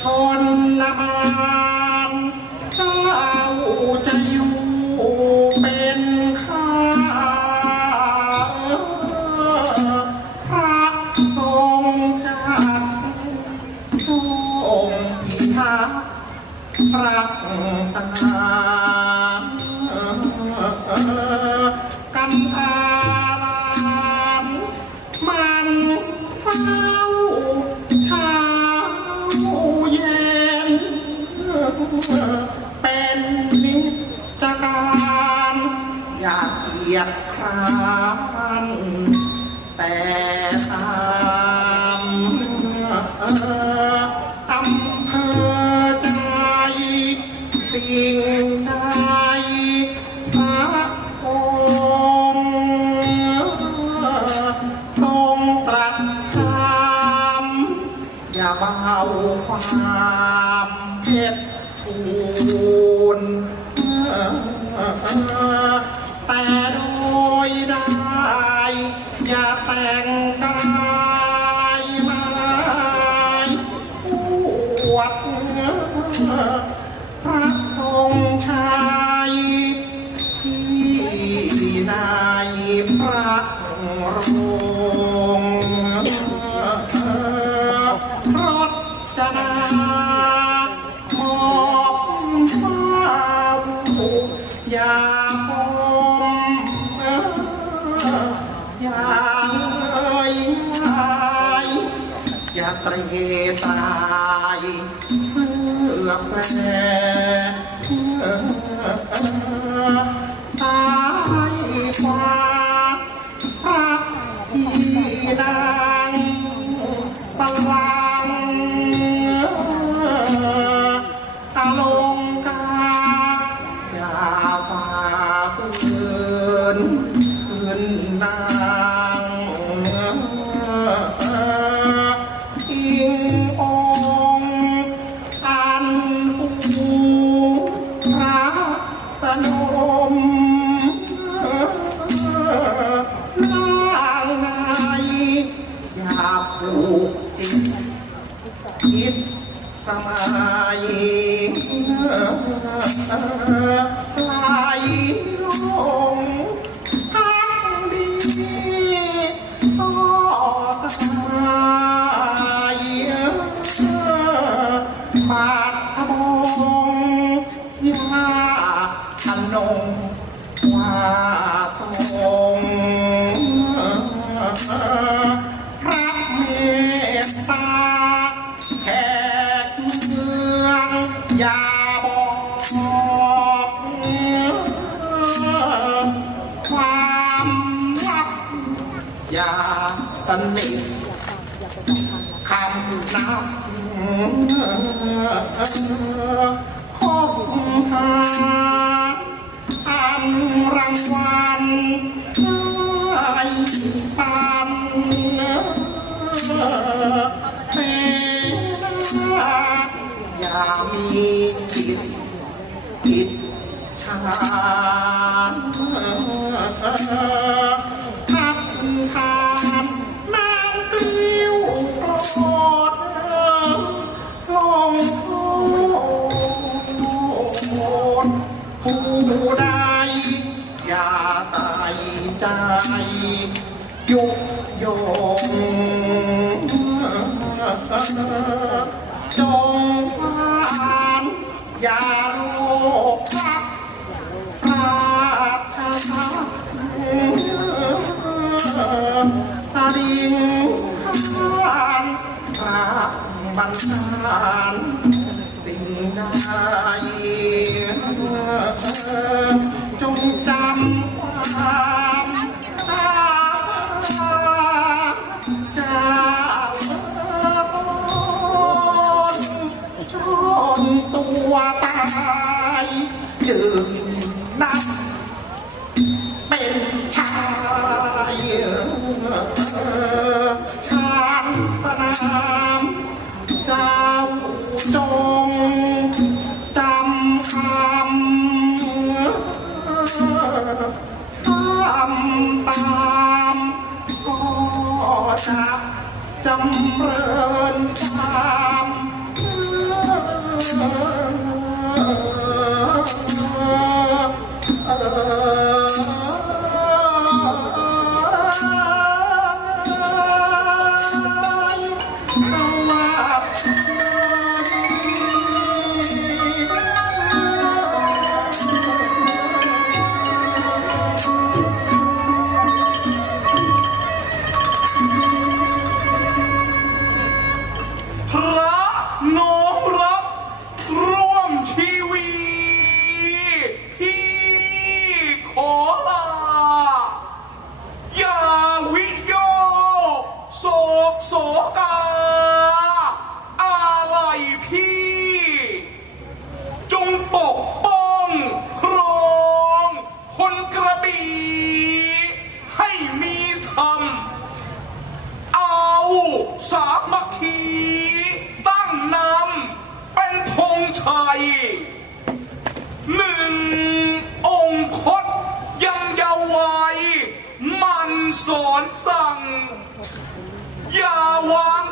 ชนละมานเจ้าจะอยู่เป็นข้าพระทรงจัดทรงพิทักษ์รักษา กียจครานแต่ตามอำเภอใจสิ่งใดพระองค์ทรงตรัสคำอย่าเบาความ อย่าแต่งกายมาปวดพระทรงชัยที่นายพระโรงรถจะนา ตรีตายเพื่อแปล นิทคำนับคบหาอันรางวัลได้ปันเสนาอย่ามีจิตอิจฉ อย่าใส่ใจยุกโยงจงผ่านอย่าโรคพักราชสักสริงขานพระบันดาล สะจำเริ ชัยหนึ่งองคตยังเยาวัยมันสอนสั่ง อย่าวาง